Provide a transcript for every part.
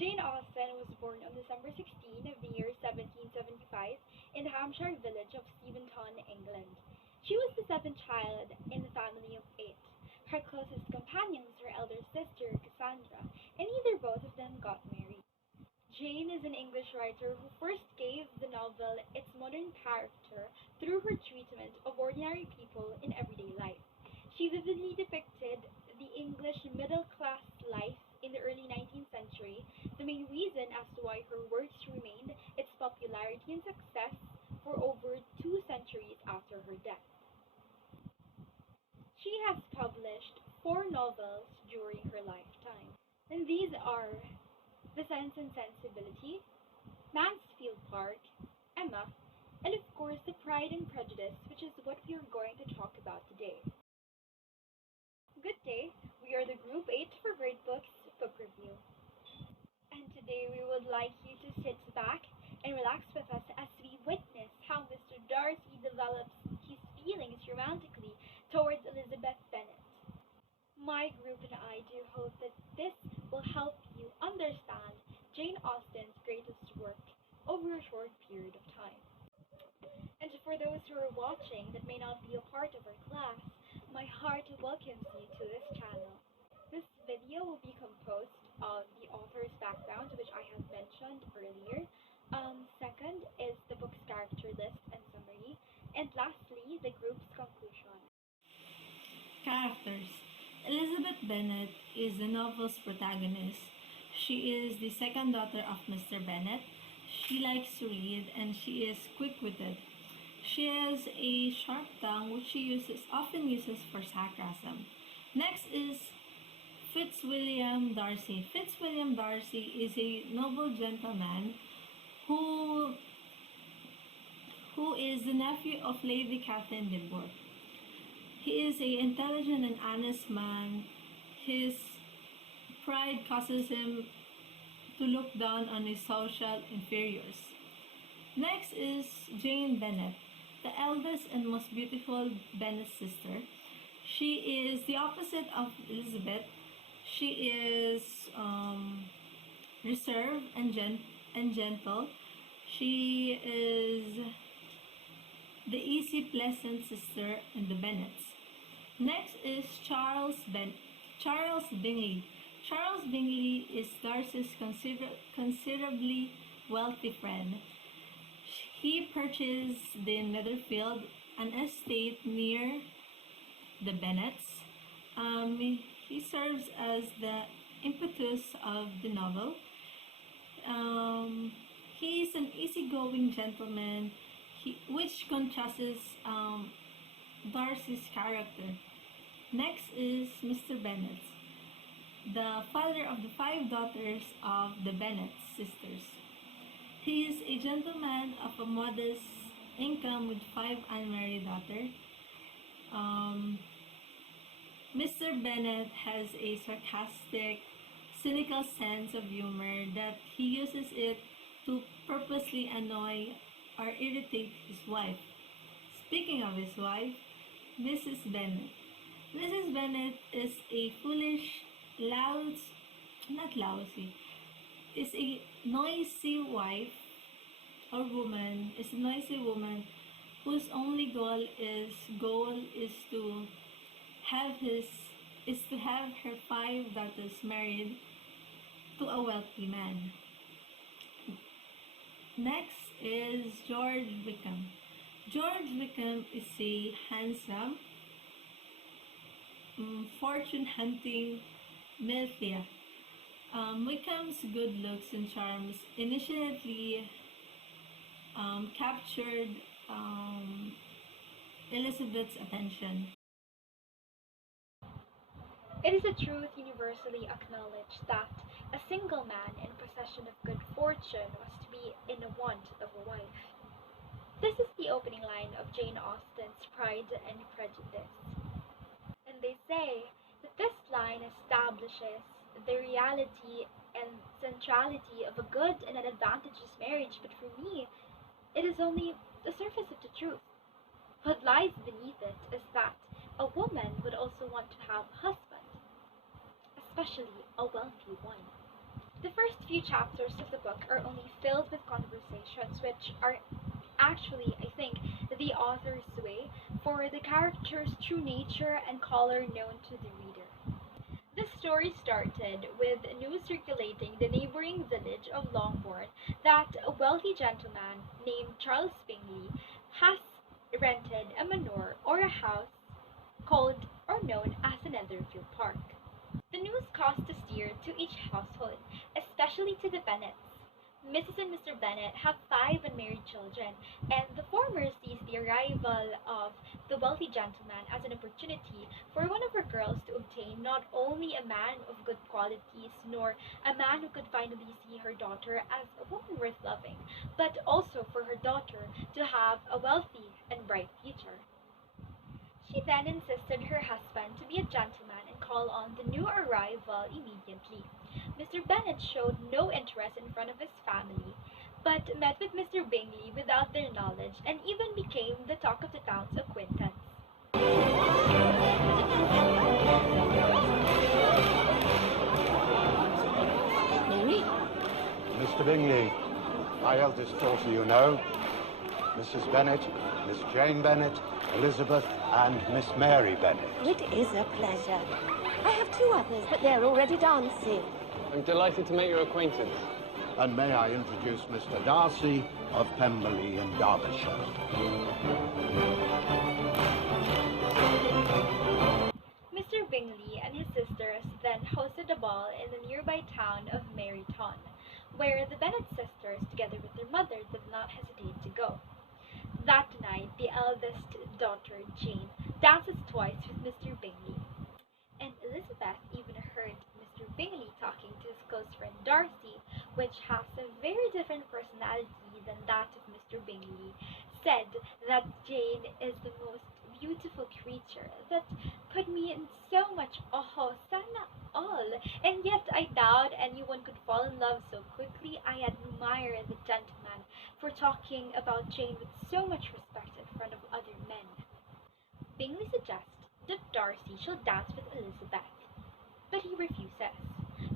Jane Austen was born on December 16 of the year 1775 in the Hampshire village of Steventon, England. She was the seventh child in a family of eight. Her closest companion was her elder sister, Cassandra, and neither both of them got married. Jane is an English writer who first gave the novel its modern character through her treatment of ordinary people in everyday life. She vividly depicted the English middle class life in the early 19th century, the main reason as to why her works remained its popularity and success for over 2 centuries after her death. She has published four novels during her lifetime, and these are The Sense and Sensibility, Mansfield Park, Emma, and of course the Pride and Prejudice, which is what we are going to talk about today. Good day, we are the Group 8 for Great Books Book Review. And today we would like you to sit back and relax with us as we witness how Mr. Darcy develops his feelings romantically towards Elizabeth Bennet. My group and I do hope that this will help you understand Jane Austen's greatest work over a short period of time. And for those who are watching that may not be a part of our class, my heart welcomes you to this channel. This video will be composed of the author's background, which I have mentioned earlier. Second is the book's character list and summary. And lastly, the group's conclusion. Characters. Elizabeth Bennet is the novel's protagonist. She is the second daughter of Mr. Bennet. She likes to read and she is quick-witted. She has a sharp tongue which she often uses for sarcasm. Next is Fitzwilliam Darcy. Fitzwilliam Darcy is a noble gentleman who is the nephew of Lady Catherine de Bourgh. He is an intelligent and honest man. His pride causes him to look down on his social inferiors. Next is Jane Bennet, the eldest and most beautiful Bennet sister. She is the opposite of Elizabeth. She is reserved and gentle. She is the easy, pleasant sister in the Bennets. Next is Charles Bingley. Charles Bingley is Darcy's considerably wealthy friend. He purchased the Netherfield, an estate near the Bennets. He serves as the impetus of the novel. He is an easygoing gentleman, which contrasts Darcy's character. Next is Mr. Bennet, the father of the five daughters of the Bennet sisters. He is a gentleman of a modest income with five unmarried daughters. Mr. Bennet has a sarcastic, cynical sense of humor that he uses it to purposely annoy or irritate his wife. Speaking of his wife, Mrs. Bennet. Mrs. Bennet is a foolish, is a noisy wife or woman, is a noisy woman whose only goal is to have her five daughters married to a wealthy man. Next is George Wickham. George Wickham is a handsome, fortune-hunting Milthia. Wickham's good looks and charms initially captured Elizabeth's attention. It is a truth universally acknowledged that a single man in possession of good fortune was to be in want of a wife. This is the opening line of Jane Austen's Pride and Prejudice. And they say that this line establishes the reality and centrality of a good and an advantageous marriage, but for me, it is only the surface of the truth. What lies beneath it is that a woman would also want to have a husband, especially a wealthy one. The first few chapters of the book are only filled with conversations, which are actually, I think, the author's way for the character's true nature and color known to the reader. The story started with news circulating the neighboring village of Longbourn that a wealthy gentleman named Charles Bingley has rented a manor or a house called or known as the Netherfield Park. The news caused a stir to each household, especially to the Bennets. Mrs. and Mr. Bennet have five unmarried children, and the former sees the arrival of the wealthy gentleman as an opportunity for one of her girls to obtain not only a man of good qualities, nor a man who could finally see her daughter as a woman worth loving, but also for her daughter to have a wealthy and bright future. She then insisted her husband to be a gentleman and call on the new arrival immediately. Mr. Bennet showed no interest in front of his family, but met with Mr. Bingley without their knowledge and even became the talk of the town's acquaintance. Mary? Mr. Bingley, my eldest daughter, you know, Mrs. Bennet, Miss Jane Bennet, Elizabeth, and Miss Mary Bennet. It is a pleasure. I have two others, but they're already dancing. I'm delighted to make your acquaintance. And may I introduce Mr. Darcy of Pemberley in Derbyshire. Mr. Bingley and his sisters then hosted a ball in the nearby town of Maryton, where the Bennet sisters, together with their mother, did not hesitate to go. That night, the eldest daughter, Jane, dances twice with Mr. Bingley, and Elizabeth even heard Mr. Bingley talking to his close friend Darcy, which has a very different personality than that of Mr. Bingley, said that Jane is the most beautiful creature that put me in so much awe, sana all. And yet I doubt anyone could fall in love so quickly. I admire the gentleman for talking about Jane with so much respect in front of other men. Bingley suggests that Darcy shall dance with Elizabeth, but he refuses,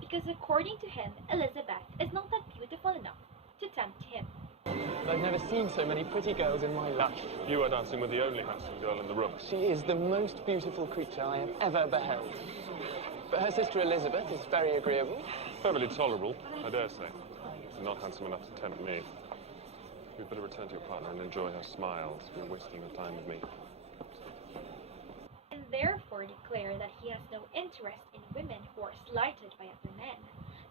because according to him, Elizabeth is not that beautiful enough to tempt him. I've never seen so many pretty girls in my life. You are dancing with the only handsome girl in the room. She is the most beautiful creature I have ever beheld. But her sister Elizabeth is very agreeable. Perfectly tolerable, I dare say. Not handsome enough to tempt me. You'd better return to your partner and enjoy her smiles. You're wasting your time with me. And therefore declare that he has no interest in women who are slighted by other men.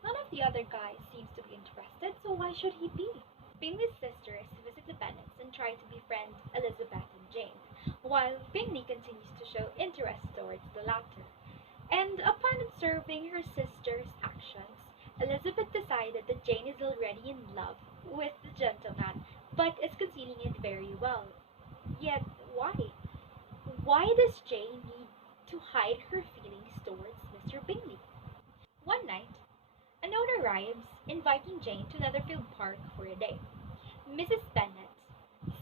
None of the other guys seems to be interested, so why should he be? Bingley's sisters visit the Bennets and try to befriend Elizabeth and Jane, while Bingley continues to show interest towards the latter. And upon observing her sister's actions, Elizabeth decided that Jane is already in love with the gentleman, but is concealing it very well. Yet, why? Why does Jane need to hide her feelings towards Mr. Bingley? One night, a note arrives inviting Jane to Netherfield Park for a day. Mrs. Bennet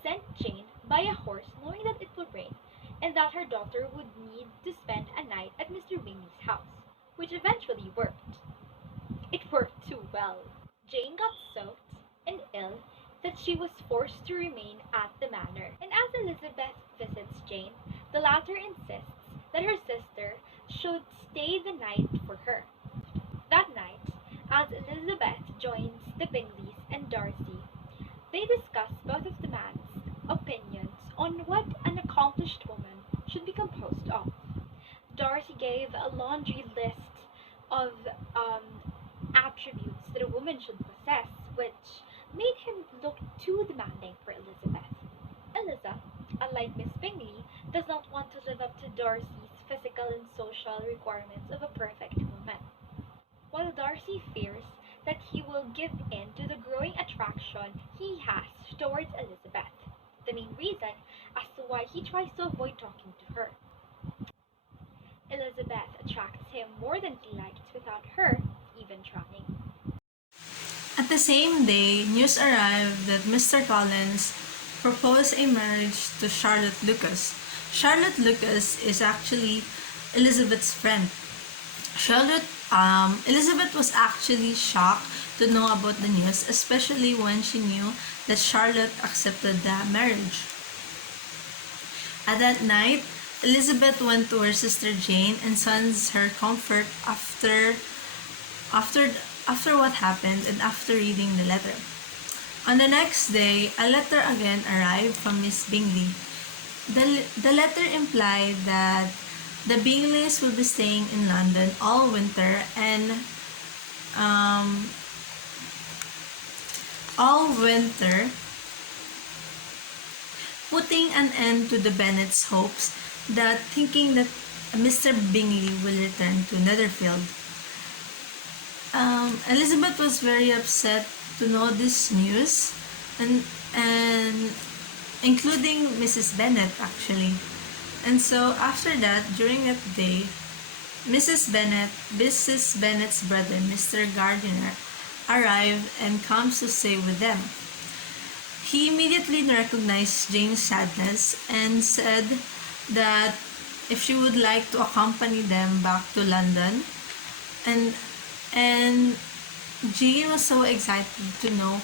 sent Jane by a horse knowing that it would rain and that her daughter would need to spend a night at Mr. Bingley's house, which eventually worked. It worked too well. Jane got soaked and ill that she was forced to remain at the manor, and as Elizabeth visits Jane, the latter insists that her sister should stay the night for her. That night, as Elizabeth joins the Bingleys and Darcy, they discuss both of the man's opinions on what an accomplished woman should be composed of. Darcy gave a laundry list of attributes that a woman should possess, which made him look too demanding for Elizabeth. Eliza, unlike Miss Bingley, does not want to live up to Darcy's physical and social requirements of a perfect woman, while Darcy fears that he will give in to the growing attraction he has towards Elizabeth, the main reason as to why he tries to avoid talking to her. Elizabeth attracts him more than he likes without her even trying. At the same day, news arrived that Mr. Collins proposed a marriage to Charlotte Lucas. Charlotte Lucas is actually Elizabeth's friend. Charlotte, Elizabeth was actually shocked to know about the news, especially when she knew that Charlotte accepted the marriage. At that night, Elizabeth went to her sister Jane and sought her comfort after after what happened and after reading the letter. On the next day, a letter again arrived from Miss Bingley. The letter implied that the Bingleys will be staying in London all winter and um, all winter, putting an end to the Bennets' hopes that thinking that Mr. Bingley will return to Netherfield. Elizabeth was very upset to know this news, and and including Mrs. Bennet actually. And so after that, during that day, Mrs. Bennet's brother, Mr. Gardiner, arrived and comes to stay with them. He immediately recognized Jane's sadness and said that if she would like to accompany them back to London, and and Jane was so excited to know,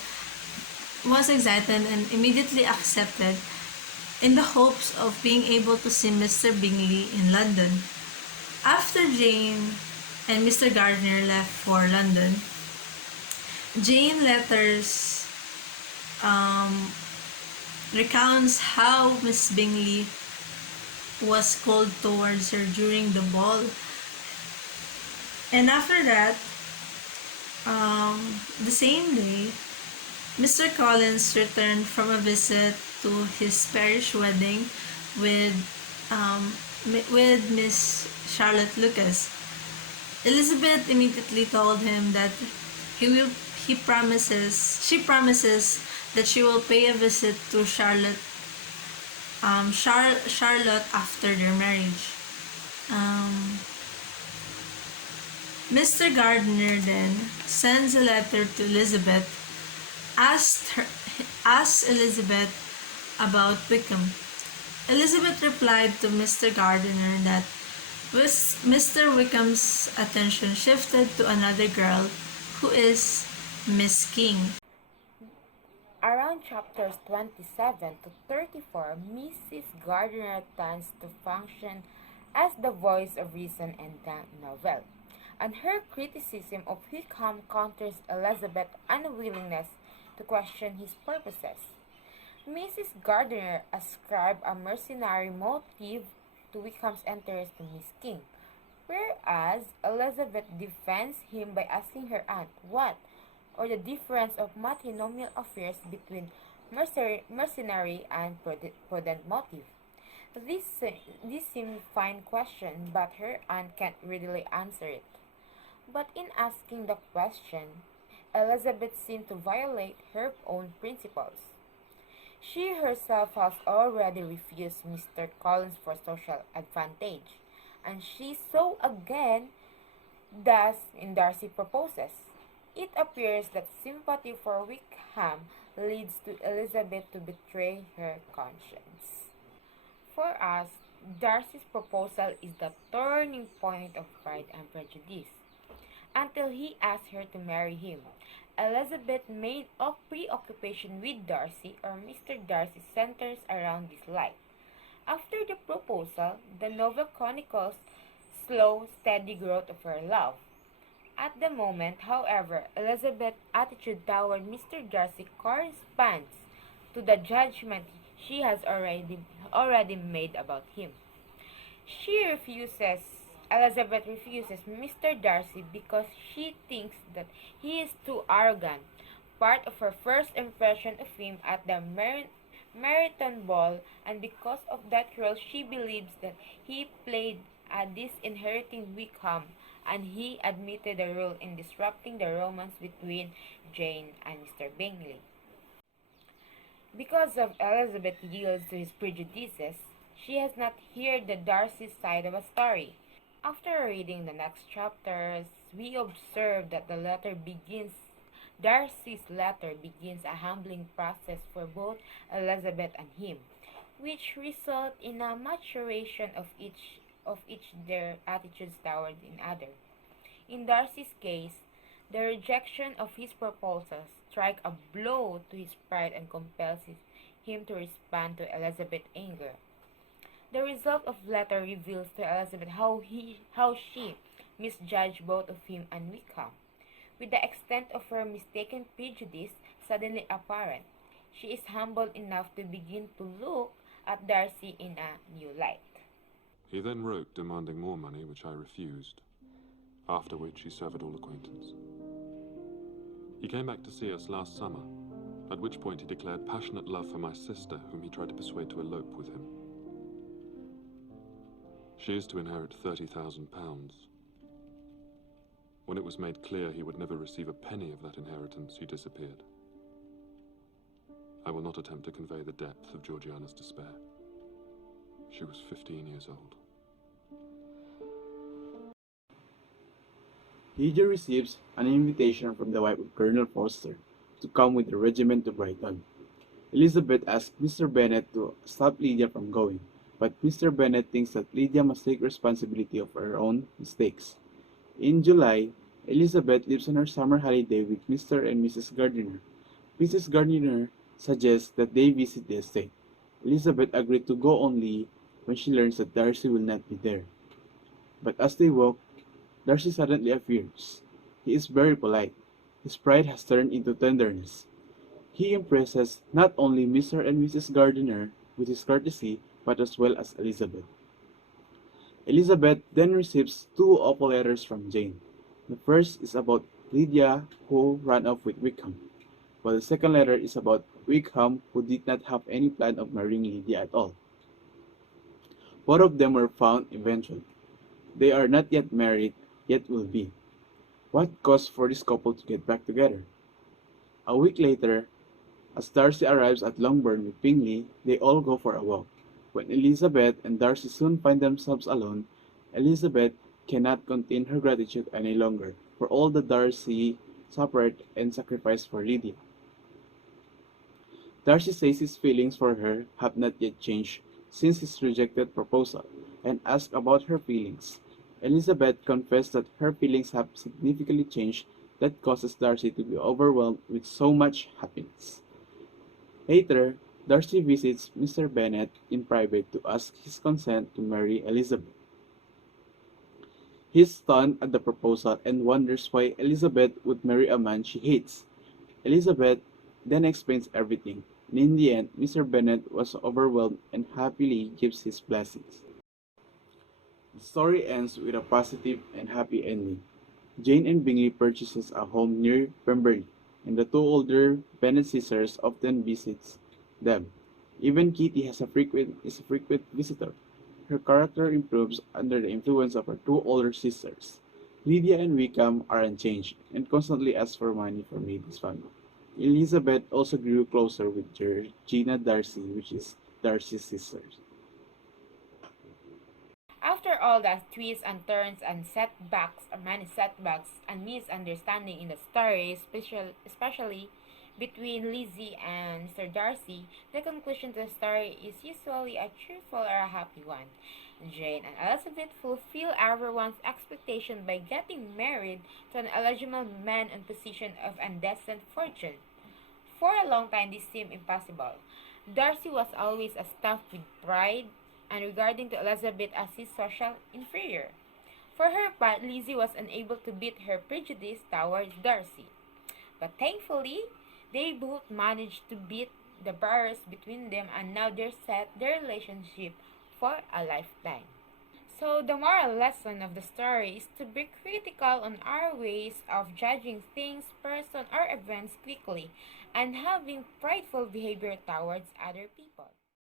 was excited and immediately accepted in the hopes of being able to see Mr. Bingley in London. After Jane and Mr. Gardiner left for London, Jane letters recounts how Miss Bingley was cold towards her during the ball. And after that, the same day, Mr. Collins returned from a visit to his parish wedding with with Miss Charlotte Lucas. Elizabeth immediately told him that she promises that she will pay a visit to Charlotte after their marriage. Um, Mr. Gardiner then sends a letter to Elizabeth, asked Elizabeth about Wickham. Elizabeth replied to Mr. Gardiner that with Mr. Wickham's attention shifted to another girl who is Miss King. Around chapters 27 to 34, Mrs. Gardiner tends to function as the voice of reason in the novel, and her criticism of Wickham counters Elizabeth's unwillingness to question his purposes. Mrs. Gardiner ascribed a mercenary motive to Wickham's interest in Miss King, whereas Elizabeth defends him by asking her aunt what, or the difference of matrimonial affairs between mercenary and prudent motive. This seems fine question, but her aunt can't readily answer it. But in asking the question, Elizabeth seemed to violate her own principles. She herself has already refused Mr. Collins for social advantage, and she so again does in Darcy proposes. It appears that sympathy for Wickham leads to Elizabeth to betray her conscience. For us, Darcy's proposal is the turning point of Pride and Prejudice. Until he asks her to marry him, Elizabeth's main preoccupation with Darcy or Mr. Darcy centers around this life. After the proposal, the novel chronicles slow, steady growth of her love. At the moment, however, Elizabeth's attitude toward Mr. Darcy corresponds to the judgment she has already made about him. She refuses Elizabeth refuses Mr. Darcy because she thinks that he is too arrogant. Part of her first impression of him at the Meryton ball, and because of that role she believes that he played a disinheriting Wickham, and he admitted the role in disrupting the romance between Jane and Mr. Bingley. Because of Elizabeth yields to his prejudices, she has not heard the Darcy side of a story. After reading the next chapters, we observe that Darcy's letter begins a humbling process for both Elizabeth and him, which result in a maturation of each their attitudes toward the other. In Darcy's case, the rejection of his proposals strikes a blow to his pride and compels him to respond to Elizabeth's anger. The result of the letter reveals to Elizabeth how she misjudged both of him and Wickham. With the extent of her mistaken prejudice suddenly apparent, she is humble enough to begin to look at Darcy in a new light. He then wrote demanding more money, which I refused, after which he severed all acquaintance. He came back to see us last summer, at which point he declared passionate love for my sister, whom he tried to persuade to elope with him. She is to inherit £30,000. When it was made clear he would never receive a penny of that inheritance, he disappeared. I will not attempt to convey the depth of Georgiana's despair. She was 15 years old. Lydia receives an invitation from the wife of Colonel Foster to come with the regiment to Brighton. Elizabeth asks Mr. Bennet to stop Lydia from going, but Mr. Bennet thinks that Lydia must take responsibility of her own mistakes. In July, Elizabeth lives on her summer holiday with Mr. and Mrs. Gardiner. Mrs. Gardiner suggests that they visit the estate. Elizabeth agreed to go only when she learns that Darcy will not be there. But as they walk, Darcy suddenly appears. He is very polite. His pride has turned into tenderness. He impresses not only Mr. and Mrs. Gardiner with his courtesy, but as well as Elizabeth. Elizabeth then receives two awful letters from Jane. The first is about Lydia, who ran off with Wickham, while the second letter is about Wickham, who did not have any plan of marrying Lydia at all. Both of them were found eventually. They are not yet married, yet will be. What caused for this couple to get back together? A week later, as Darcy arrives at Longbourn with Bingley, they all go for a walk. When Elizabeth and Darcy soon find themselves alone, Elizabeth cannot contain her gratitude any longer for all that Darcy suffered and sacrificed for Lydia. Darcy says his feelings for her have not yet changed since his rejected proposal, and asks about her feelings. Elizabeth confessed that her feelings have significantly changed, that causes Darcy to be overwhelmed with so much happiness. Later, Darcy visits Mr. Bennet in private to ask his consent to marry Elizabeth. He is stunned at the proposal and wonders why Elizabeth would marry a man she hates. Elizabeth then explains everything, and in the end, Mr. Bennet was overwhelmed and happily gives his blessings. The story ends with a positive and happy ending. Jane and Bingley purchases a home near Pemberley, and the two older Bennet sisters often visits them. Even Kitty is a frequent visitor. Her character improves under the influence of her two older sisters. Lydia and Wickham are unchanged and constantly ask for money from Lady's family. Elizabeth also grew closer with Georgina Darcy, which is Darcy's sister. After all the twists and turns and many setbacks and misunderstanding in the story, especially between Lizzie and Mr. Darcy, the conclusion to the story is usually a cheerful or a happy one. Jane and Elizabeth fulfill everyone's expectation by getting married to an eligible man in position of undescent fortune. For a long time, this seemed impossible. Darcy was always stuffed with pride and regarding to Elizabeth as his social inferior. For her part, Lizzie was unable to beat her prejudice towards Darcy. But thankfully, they both managed to beat the barriers between them, and now they're set their relationship for a lifetime. So the moral lesson of the story is to be critical on our ways of judging things, person, or events quickly, and having prideful behavior towards other people.